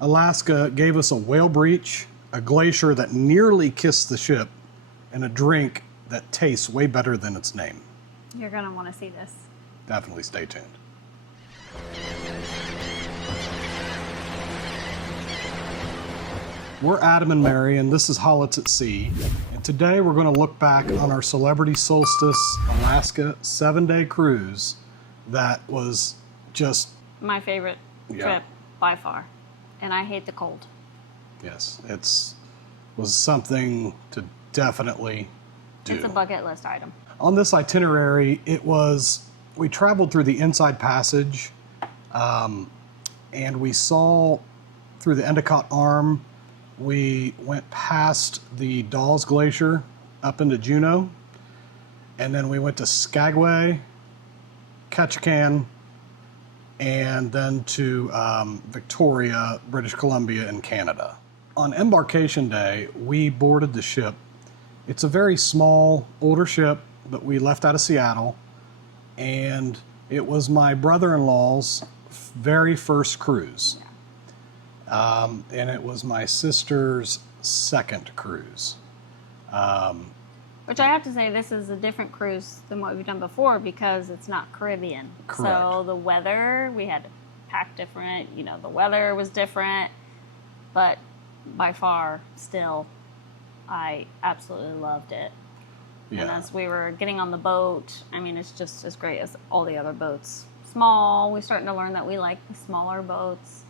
Alaska gave us a whale breach, a glacier that nearly kissed the ship, and a drink that tastes way better than its name. You're going to want to see this. Definitely stay tuned. We're Adam and Mary, and this is Hollett at Sea. And today we're going to look back on our Celebrity Solstice Alaska 7-day cruise that was just... my favorite trip by far. And I hate the cold. Yes, was something to definitely do. It's a bucket list item. On this itinerary, we traveled through the Inside Passage, and we saw through the Endicott Arm. We went past the Dawes Glacier up into Juneau, and then we went to Skagway, Ketchikan, and then to Victoria, British Columbia, and Canada. On Embarkation Day, we boarded the ship. It's a very small, older ship, but we left out of Seattle, and it was my brother-in-law's very first cruise. And it was my sister's second cruise. Which I have to say, this is a different cruise than what we've done before because it's not Caribbean. Correct. So the weather, we had to pack different, the weather was different, but by far, still, I absolutely loved it. Yeah. And as we were getting on the boat, it's just as great as all the other boats. Small, we're starting to learn that we like the smaller boats.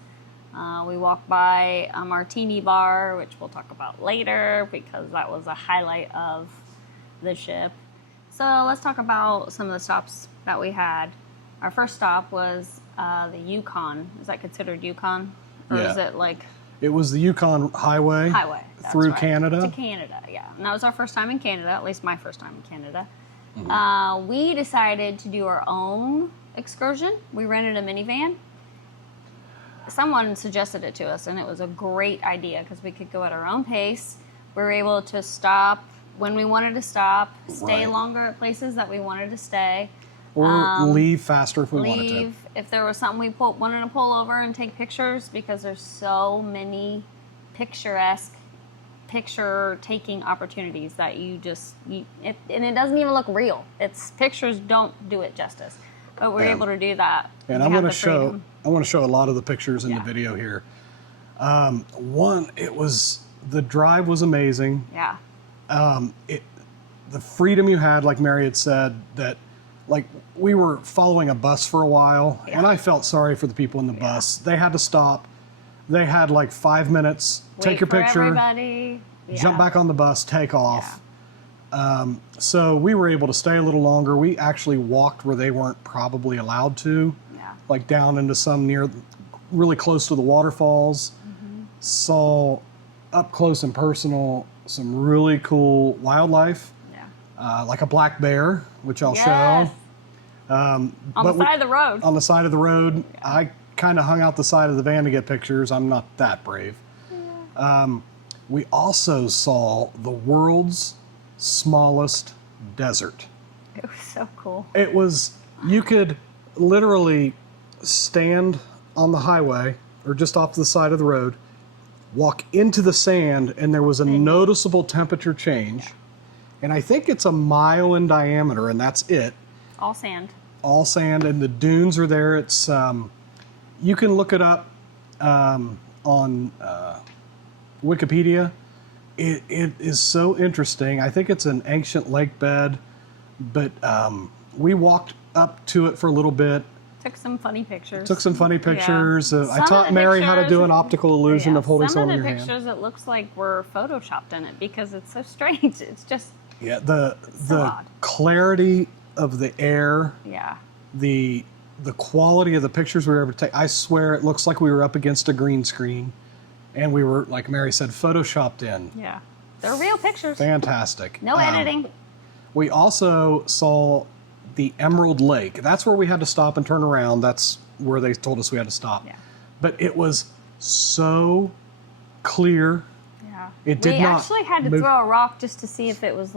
We walked by a martini bar, which we'll talk about later because that was a highlight of the ship. So let's talk about some of the stops that we had. Our first stop was the Yukon. Is that considered Yukon? Or is it like... It was the Yukon Highway. Through right. Canada. To Canada, yeah. And that was our first time in Canada, at least my first time in Canada. Mm-hmm. We decided to do our own excursion. We rented a minivan. Someone suggested it to us, and it was a great idea because we could go at our own pace. We were able to stop when we wanted to stop, stay longer at places that we wanted to stay. Or leave faster if we wanted to. If there was something we wanted to pull over and take pictures, because there's so many picturesque picture-taking opportunities that and it doesn't even look real. Pictures don't do it justice. But we're able to do that. And I want to show a lot of the pictures in the video here. The drive was amazing. Yeah. The freedom you had, like Mary had said, that like we were following a bus for a while, and I felt sorry for the people in the bus. They had to stop. They had like 5 minutes, take your picture, everybody. Jump back on the bus, take off. So we were able to stay a little longer. We actually walked where they weren't probably allowed to, like down into really close to the waterfalls. Mm-hmm. Saw up close and personal some really cool wildlife, like a black bear, which I'll show. On the side of the road. On the side of the road. Yeah. I kind of hung out the side of the van to get pictures. I'm not that brave. Yeah. We also saw the world's smallest desert. It was so cool. You could literally stand on the highway or just off the side of the road, walk into the sand, and there was a noticeable temperature change. And I think it's a mile in diameter, and that's it. All sand. All sand, and the dunes are there. It's you can look it up on Wikipedia. It is so interesting. I think it's an ancient lake bed, but we walked up to it for a little bit. Took some funny pictures. Yeah. I taught Mary how to do an optical illusion of holding someone in your hand. Some of the pictures, it looks like we're photoshopped in it because it's so strange. It's just the clarity of the air. Yeah. The quality of the pictures we were able to take. I swear it looks like we were up against a green screen. And we were, like Mary said, photoshopped in. Yeah. They're real pictures. Fantastic. No editing. We also saw the Emerald Lake. That's where we had to stop and turn around. That's where they told us we had to stop. Yeah. But it was so clear. Yeah. We actually had to throw a rock just to see if it was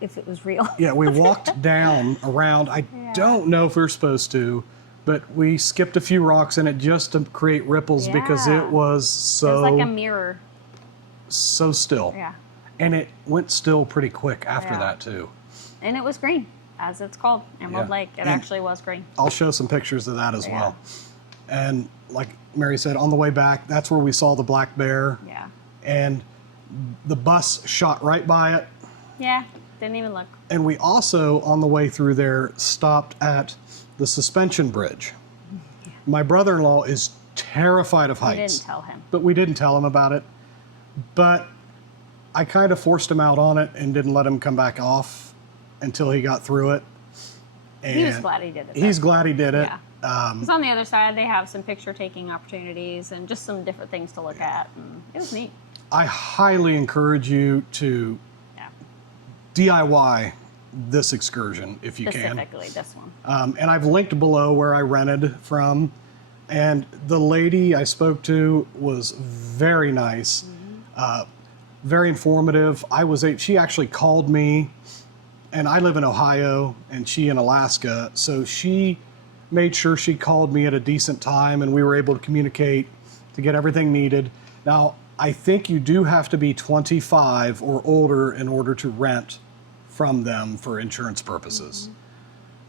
if it was real. Yeah, we walked down around. I don't know if we were supposed to, But we skipped a few rocks in it just to create ripples because Yeah. it was It was like a mirror. so still. Yeah. And it went still pretty quick after Yeah. that too. And it was green, as it's called, Emerald Yeah. Lake. It And actually was green. I'll show some pictures of that as Yeah. well. And like Mary said, on the way back, that's where we saw the black bear. Yeah. And the bus shot right by it. Yeah. Didn't even look. And we also, on the way through there, stopped at the suspension bridge. My brother-in-law is terrified of We heights. didn't tell him. But we didn't tell him about it. But I kind of forced him out on it and didn't let him come back off until he got through it. And He was glad he did it. he's glad he did it. Yeah. Because on the other side, they have some picture-taking opportunities and just some different things to look at. And it was neat. I highly encourage you to Yeah. DIY this excursion if you can. Specifically, this one. And I've linked below where I rented from. And the lady I spoke to was very nice, very informative. She actually called me, and I live in Ohio, and she in Alaska. So she made sure she called me at a decent time, and we were able to communicate to get everything needed. Now, I think you do have to be 25 or older in order to rent from them for insurance purposes.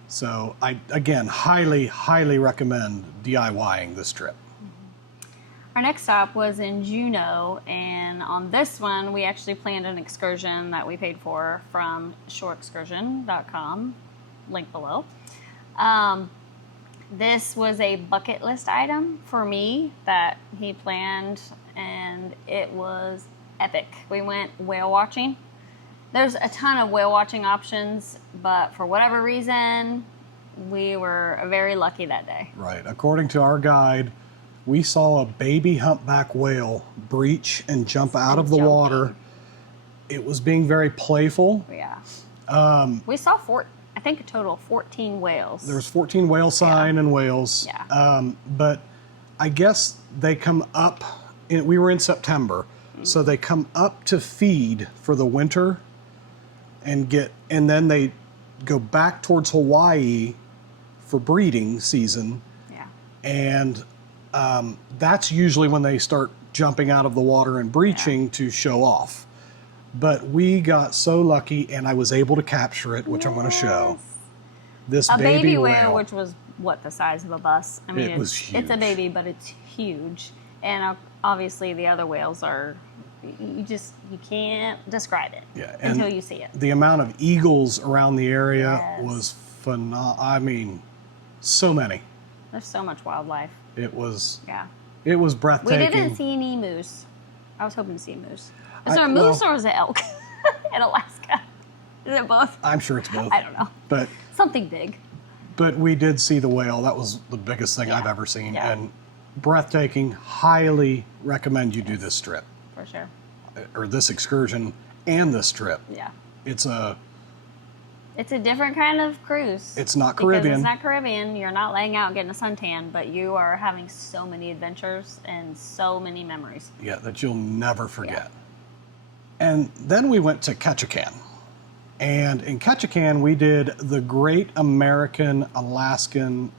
So I, again, highly, highly recommend DIYing this trip. Our next stop was in Juneau, and on this one, we actually planned an excursion that we paid for from shoreexcursion.com, link below. This was a bucket list item for me that he planned, and it was epic. We went whale watching. There's a ton of whale watching options, but for whatever reason, we were very lucky that day. Right. According to our guide, we saw a baby humpback whale breach and jump out of the jumping. water. It was being very playful. Yeah. We saw I think a total of 14 whales. There was 14 whale sign and whales. Yeah. But I guess they come up, we were in September, so they come up to feed for the winter and then they go back towards Hawaii for breeding season. Yeah. And that's usually when they start jumping out of the water and breaching to show off. But we got so lucky, and I was able to capture it, which I'm going to show. This A baby whale, whale, which was the size of a bus. I mean, It was it's a huge. baby, but it's huge. And obviously, the other whales are. You can't describe it until you see it. The amount of eagles around the area Yes. was phenomenal. I mean, so many. There's so much wildlife. It was We breathtaking. didn't see any moose. I was hoping to see a moose. Is I- there a moose well- or is it elk in Alaska? Is it both? I'm sure it's both. I don't know. But Something big. we did see the whale. That was the biggest thing I've ever seen. Yeah. And breathtaking. Highly recommend you do this trip, For sure. or this excursion and this trip. Yeah. It's a different kind of cruise. It's not Because Caribbean. it's not Caribbean. You're not laying out and getting a suntan, but you are having so many adventures and so many memories. Yeah, that you'll never forget. And then we went to Ketchikan. And in Ketchikan, we did the Great Alaskan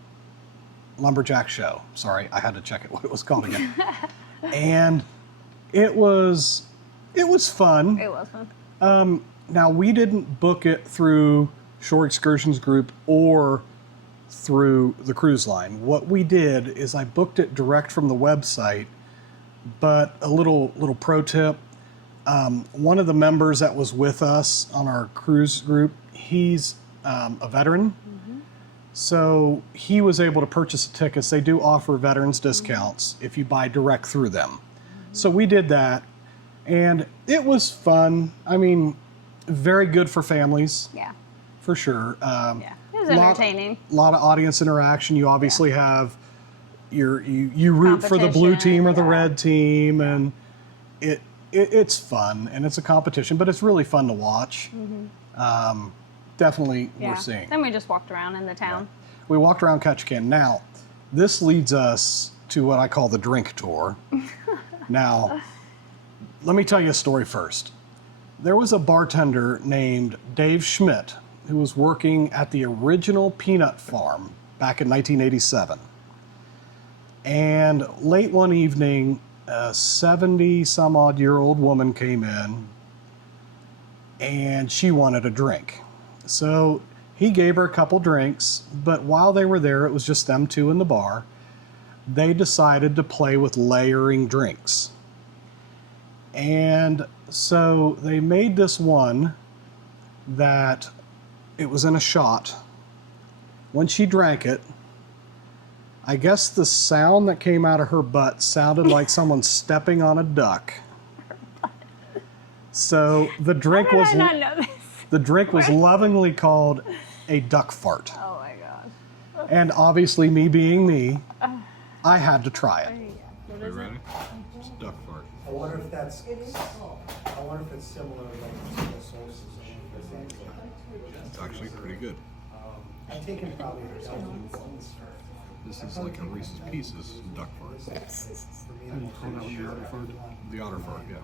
Lumberjack Show. Sorry, I had to check it what it was called again. And it was fun. It was fun. Now, we didn't book it through Shore Excursions Group or through the cruise line. What we did is I booked it direct from the website, but a little pro tip, one of the members that was with us on our cruise group, he's a veteran. So he was able to purchase tickets. They do offer veterans discounts if you buy direct through them. So we did that, and it was fun. I mean, very good for families. Yeah. For sure. Yeah. It was entertaining. A lot of audience interaction. You obviously have you root for the blue team or the red team, and it's fun, and it's a competition, but it's really fun to watch. Definitely Yeah. worth seeing. Then we just walked around in the town. We walked around Ketchikan. Now, this leads us to what I call the drink tour. Now, let me tell you a story first. There was a bartender named Dave Schmidt who was working at the original peanut farm back in 1987. And late one evening, a 70-some-odd-year-old woman came in, and she wanted a drink. So he gave her a couple drinks, but while they were there, it was just them two in the bar. They decided to play with layering drinks. And so they made this one that it was in a shot. When she drank it, I guess the sound that came out of her butt sounded like someone stepping on a duck. So the drink How did I not know this? the drink was lovingly called a duck fart. Oh my gosh. And obviously, me being me, I had to try it. What is it? It's duck fart. I wonder if that's. I wonder if it's similar like to the solstice. It's actually pretty good. I've taken probably a dozen. This is like a Reese's Pieces duck fart. For me, The otter fart, yeah.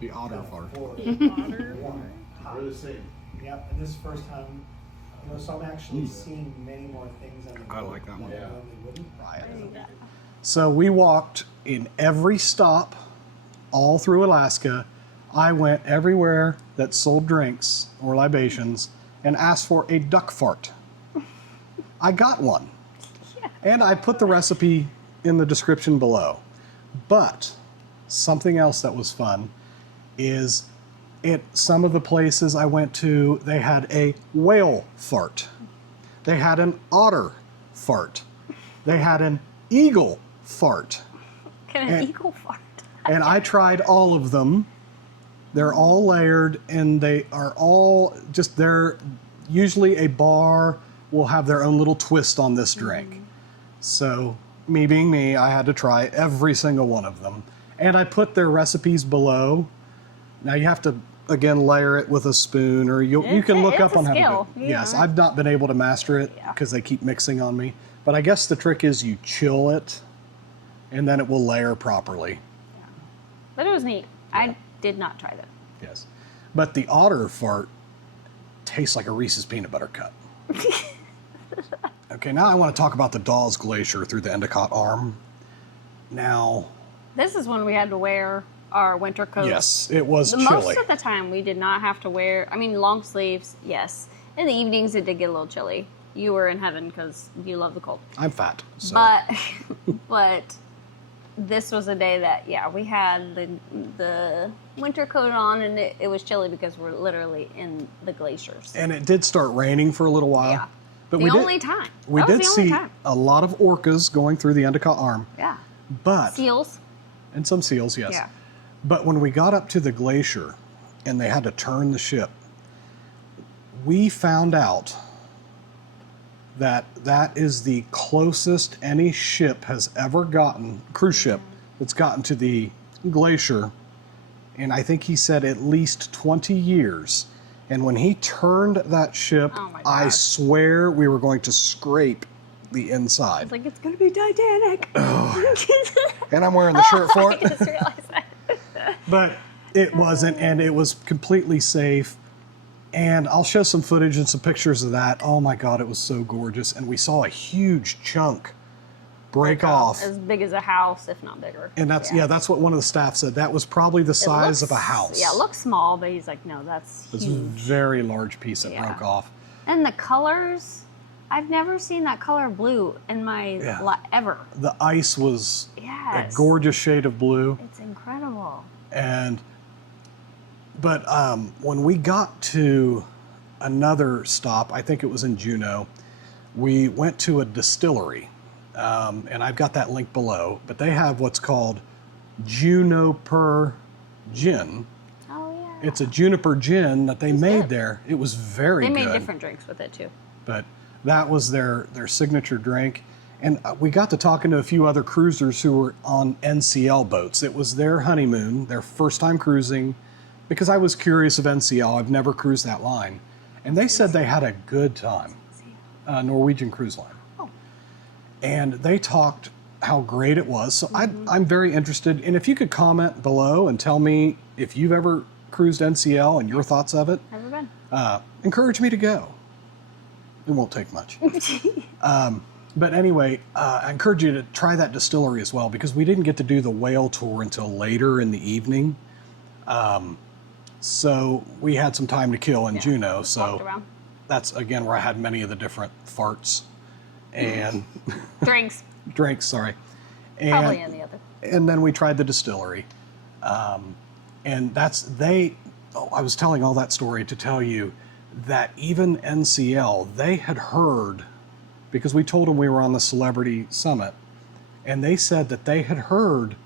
The otter fart. We're the same. Yep, and this is the first time, so I'm actually seeing many more things. I like that one. I normally wouldn't. So we walked in every stop all through Alaska. I went everywhere that sold drinks or libations and asked for a duck fart. I got one. And I put the recipe in the description below. But something else that was fun is at some of the places I went to, they had a whale fart. They had an otter fart. They had an eagle fart. Can an eagle fart? And I tried all of them. They're all layered, and they are all just, they're usually a bar will have their own little twist on this drink. So, me being me, I had to try every single one of them. And I put their recipes below. Now you have to, again, layer it with a spoon, or you can look up on how to do it. Yes, I've not been able to master it because they keep mixing on me. But I guess the trick is you chill it, and then it will layer properly. Yeah. But it was neat. I did not try that. Yes. But the otter fart tastes like a Reese's peanut butter cup. Okay, now I want to talk about the Dawes Glacier through the Endicott Arm. Now, this is when we had to wear our winter coats. Yes, it was chilly. Most of the time we did not have to wear, long sleeves, yes. In the evenings it did get a little chilly. You were in heaven because you love the cold. I'm fat. So. But this was a day that, we had the winter coat on, and it was chilly because we're literally in the glaciers. And it did start raining for a little while. Yeah. But We did see a lot of orcas going through the Endicott Arm. Yeah. But Seals. And some seals, yes. Yeah. But when we got up to the glacier and they had to turn the ship, we found out that that is the closest any ship has ever gotten, cruise ship, that's gotten to the glacier. And I think he said at least 20 years. And when he turned that ship, I swear we were going to scrape the inside. It's like, it's going to be Titanic. And I'm wearing the shirt for it. I just realized that. But it wasn't, and it was completely safe. And I'll show some footage and some pictures of that. Oh my God, it was so gorgeous. And we saw a huge chunk break off. As big as a house, if not bigger. And that's what one of the staff said. That was probably the size of a house. Yeah, it looks small, but he's like, no, that's huge. It's a very large piece that broke off. And the colors, I've never seen that color of blue in my life, ever. The ice was a gorgeous shade of blue. It's incredible. But when we got to another stop, I think it was in Juneau, we went to a distillery. And I've got that link below, but they have what's called Juniper gin. Oh, yeah. It's a juniper gin that they made there. It was very good. They made different drinks with it, too. But that was their signature drink. And we got to talking to a few other cruisers who were on NCL boats. It was their honeymoon, their first time cruising, because I was curious of NCL. I've never cruised that line. And they said they had a good time. Norwegian Cruise Line. And they talked how great it was. So I'm very interested. And if you could comment below and tell me if you've ever cruised NCL and your thoughts of it. Never been. Encourage me to go. It won't take much. But anyway, I encourage you to try that distillery as well, because we didn't get to do the whale tour until later in the evening. So we had some time to kill in Juneau. Walked So around. that's, again, where I had many of the different farts and Drinks. drinks, sorry. And, Probably any other. and then we tried the distillery. And I was telling all that story to tell you that even NCL, they had heard, because we told them we were on the Celebrity Summit, and they said that they had heard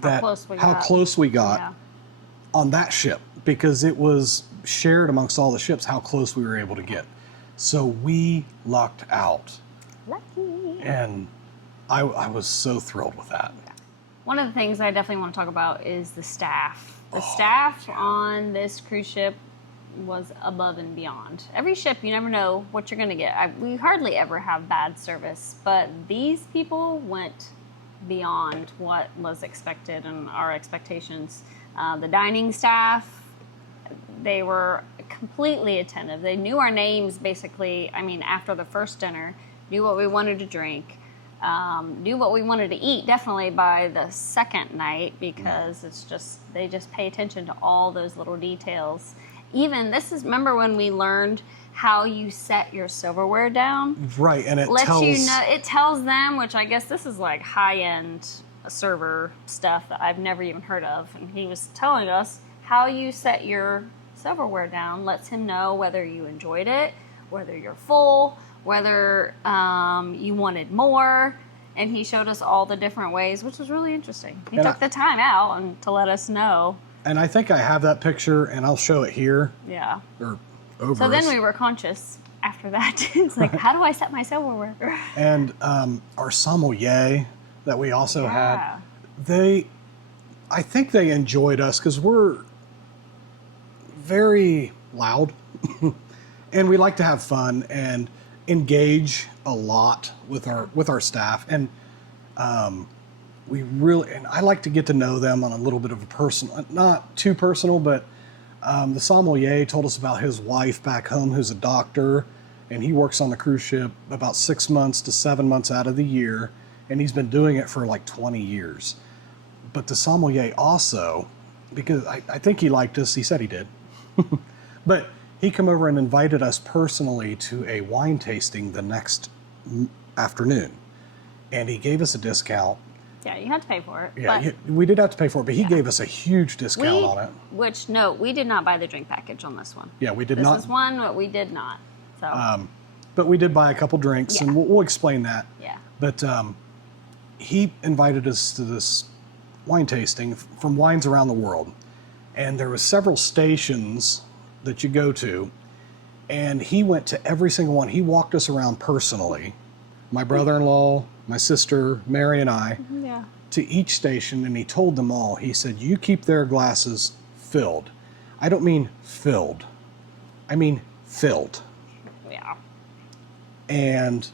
that how close we got Yeah. on that ship, because it was shared amongst all the ships how close we were able to get. So we lucked out. Lucky. And I was so thrilled with that. One of the things I definitely want to talk about is the staff. The staff on this cruise ship was above and beyond. Every ship, you never know what you're going to get. We hardly ever have bad service, but these people went beyond what was expected and our expectations. The dining staff, they were completely attentive. They knew our names basically, after the first dinner, knew what we wanted to drink. Knew what we wanted to eat definitely by the second night, because they just pay attention to all those little details. Even remember when we learned how you set your silverware down? Right, and it tells them, which I guess this is like high-end server stuff that I've never even heard of. And he was telling us how you set your silverware down lets him know whether you enjoyed it, whether you're full, whether you wanted more, and he showed us all the different ways, which was really interesting. He took the time out to let us know. And I think I have that picture, and I'll show it here. Yeah. Or over. So then we were conscious after that. It's like, how do I set my silverware? And our sommelier that we also had, I think they enjoyed us because we're very loud, and we like to have fun and engage a lot with our staff, and I like to get to know them on a little bit of a personal, not too personal, but the sommelier told us about his wife back home who's a doctor, and he works on the cruise ship about 6 months to 7 months out of the year, and he's been doing it for like 20 years. But the sommelier also, because I think he liked us, he said he did, but he came over and invited us personally to a wine tasting the next afternoon. And he gave us a discount. Yeah, you had to pay for it. Yeah, we did have to pay for it, but he gave us a huge discount on it. We did not buy the drink package on this one. Yeah, we did not. This is one, but we did not. So. But we did buy a couple drinks, and we'll explain that. Yeah. But he invited us to this wine tasting from wines around the world. And there were several stations that you go to, and he went to every single one. He walked us around personally, my brother-in-law, my sister, Mary, and I, to each station, and he told them all, he said, you keep their glasses filled. I don't mean filled. I mean filled. Yeah. And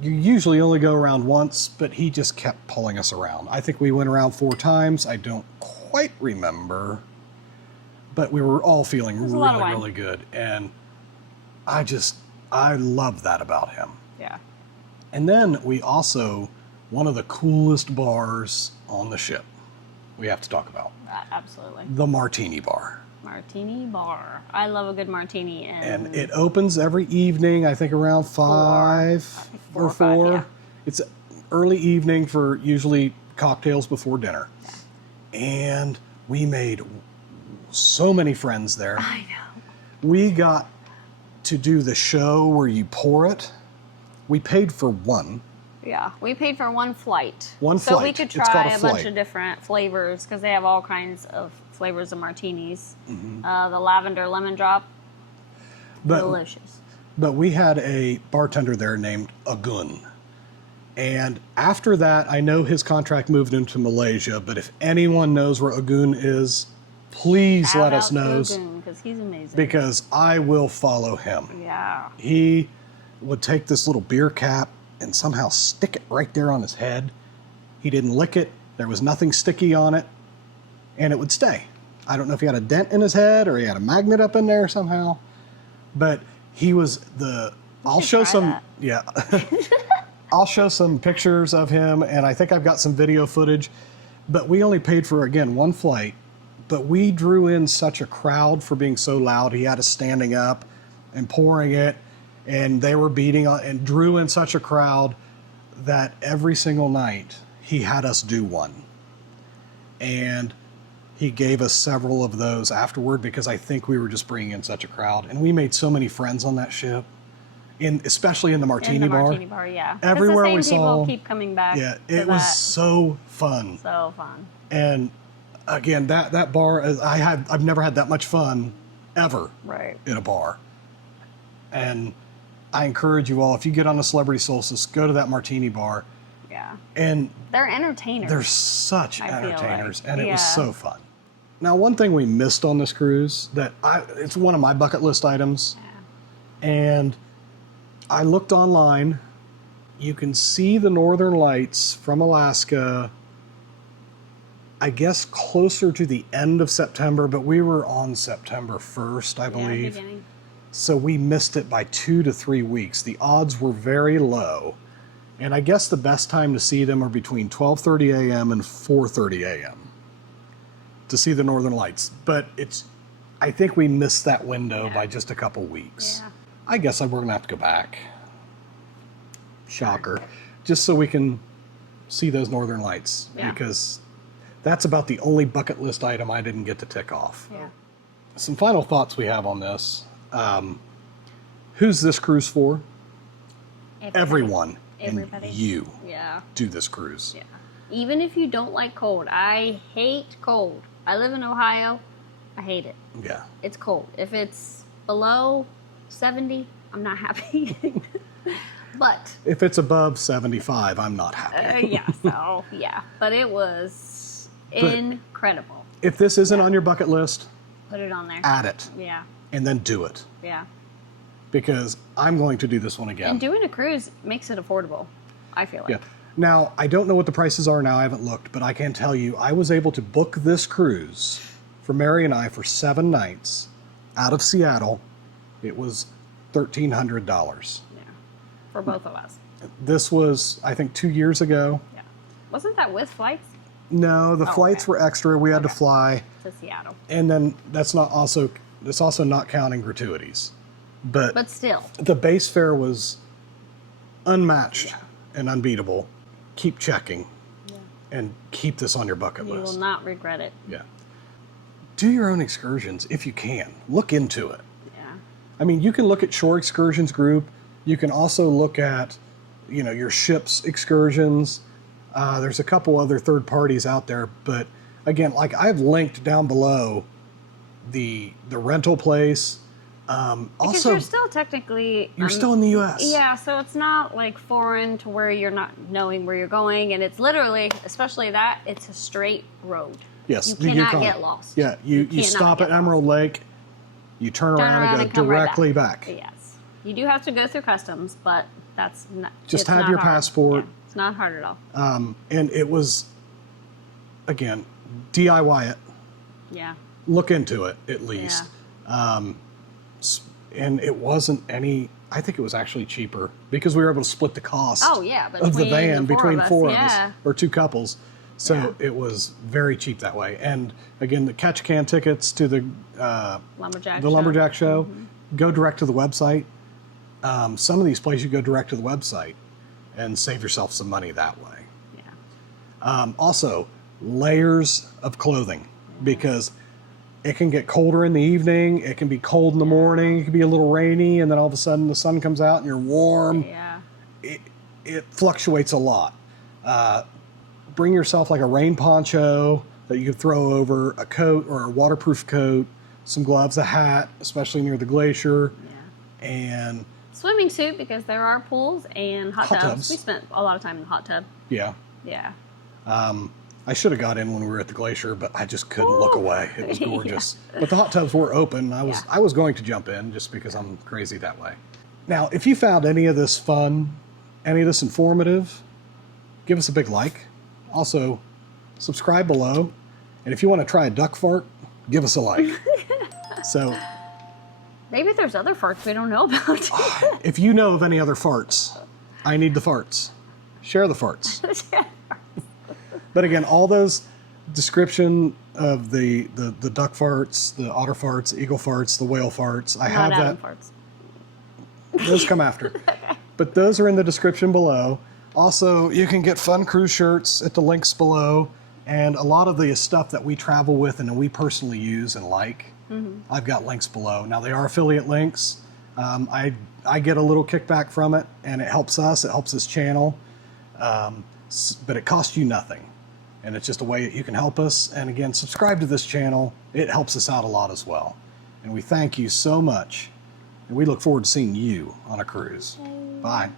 you usually only go around once, but he just kept pulling us around. I think we went around 4 times. I don't quite remember, but we were all feeling really, really good. And I love that about him. Yeah. And then we also, one of the coolest bars on the ship we have to talk about. Absolutely. The Martini Bar. Martini Bar. I love a good martini. And it opens every evening, I think around 5 or 4. Yeah. It's early evening for usually cocktails before dinner. Yeah. And we made so many friends there. I know. We got to do the show where you pour it. We paid for one. Yeah, we paid for one flight. So we could try a bunch of different flavors because they have all kinds of flavors of martinis. Mm-hmm. The lavender lemon drop, delicious. But we had a bartender there named Agun. And after that, I know his contract moved into Malaysia, but if anyone knows where Agun is, please let us know. Because he's amazing. Because I will follow him. Yeah. He would take this little beer cap and somehow stick it right there on his head. He didn't lick it. There was nothing sticky on it. And it would stay. I don't know if he had a dent in his head or he had a magnet up in there somehow. But he was the I'll show try some. that. Yeah, I'll show some pictures of him, and I think I've got some video footage. But we only paid for, again, one flight. But we drew in such a crowd for being so loud. He had us standing up and pouring it, and they were beating on, and drew in such a crowd that every single night he had us do one. And he gave us several of those afterward because I think we were just bringing in such a crowd. And we made so many friends on that ship, especially in the Martini Bar. Martini Bar, yeah. Everywhere the we same saw. People keep coming back. Yeah, it was so fun. So fun. And again, that bar, I've never had that much fun ever in a bar. And I encourage you all, if you get on a Celebrity Solstice, go to that Martini Bar. Yeah. And they're entertainers. they're such I feel entertainers, like. and it was so fun. Now, one thing we missed on this cruise that it's one of my bucket list items, and I looked online. You can see the northern lights from Alaska, I guess closer to the end of September, but we were on September 1st, I believe. Beginning. So we missed it by 2 to 3 weeks. The odds were very low. And I guess the best time to see them are between 12:30 a.m. and 4:30 a.m. to see the northern lights. But I think we missed that window by just a couple weeks. Yeah. I guess we're going to have to go back. Shocker. Just so we can see those northern lights. Yeah. Because that's about the only bucket list item I didn't get to tick off. Yeah. Some final thoughts we have on this. Who's this cruise for? Everyone. Everybody. And you Yeah. do this cruise. Yeah. Even if you don't like cold. I hate cold. I live in Ohio. I hate it. Yeah. It's cold. If it's below 70, I'm not happy. But if it's above 75, I'm not happy. yeah. But it was incredible. If this isn't on your bucket list, put it on there. Add it. Yeah. And then do it. Yeah. Because I'm going to do this one again. And doing a cruise makes it affordable, I feel like. Yeah. Now, I don't know what the prices are now. I haven't looked, but I can tell you I was able to book this cruise for Mary and I for 7 nights out of Seattle. It was $1,300. Yeah. For both of us. This was, I think, 2 years ago. Yeah. Wasn't that with flights? No, the flights were extra. We had to fly to Seattle. And then that's also not counting gratuities. But still. The base fare was unmatched and unbeatable. Keep checking. Yeah. And keep this on your bucket list. You will not regret it. Yeah. Do your own excursions if you can. Look into it. Yeah. I mean, you can look at Shore Excursions Group. You can also look at, your ship's excursions. There's a couple other third parties out there, but again, like I've linked down below the rental place. Because Also, you're still technically... You're still in the U.S. Yeah, so it's not like foreign to where you're not knowing where you're going, and it's literally, especially that, it's a straight road. Yes, You the cannot Yukon. get lost. Yeah, you stop at Emerald Lake, you turn around and go directly back. Yes. You do have to go through customs, but that's not... Just have your passport. Yeah, it's not hard at all. And it was, again, DIY it. Yeah. Look into it, at least. Yeah. And it wasn't I think it was actually cheaper because we were able to split the cost of the van between 4 of us, yeah. or 2 couples. So it was very cheap that way. And again, the Ketchikan tickets to the Lumberjack Show, go direct to the website. Some of these places you go direct to the website and save yourself some money that way. Yeah. Also, layers of clothing, because it can get colder in the evening. It can be cold in the morning. It can be a little rainy, and then all of a sudden the sun comes out and you're warm. Yeah. It fluctuates a lot. Bring yourself like a rain poncho that you can throw over a coat or a waterproof coat, some gloves, a hat, especially near the glacier, and swimming suit, because there are pools and hot tubs. We spent a lot of time in the hot tub. Yeah. Yeah. I should have got in when we were at the glacier, but I just couldn't look away. It was gorgeous. But the hot tubs were open. I was going to jump in just because I'm crazy that way. Now, if you found any of this fun, any of this informative, give us a big like. Also, subscribe below. And if you want to try a duck fart, give us a like. So, Maybe there's other farts we don't know about. If you know of any other farts, I need the farts. Share the farts. But again, all those description of the duck farts, the otter farts, eagle farts, the whale farts, I have that. Farts. Those come after. But those are in the description below. Also, you can get fun cruise shirts at the links below, and a lot of the stuff that we travel with and we personally use and like. I've got links below. Now, they are affiliate links. I get a little kickback from it, and it helps us. It helps this channel. But it costs you nothing. And it's just a way that you can help us. And again, subscribe to this channel. It helps us out a lot as well. And we thank you so much. And we look forward to seeing you on a cruise. Bye.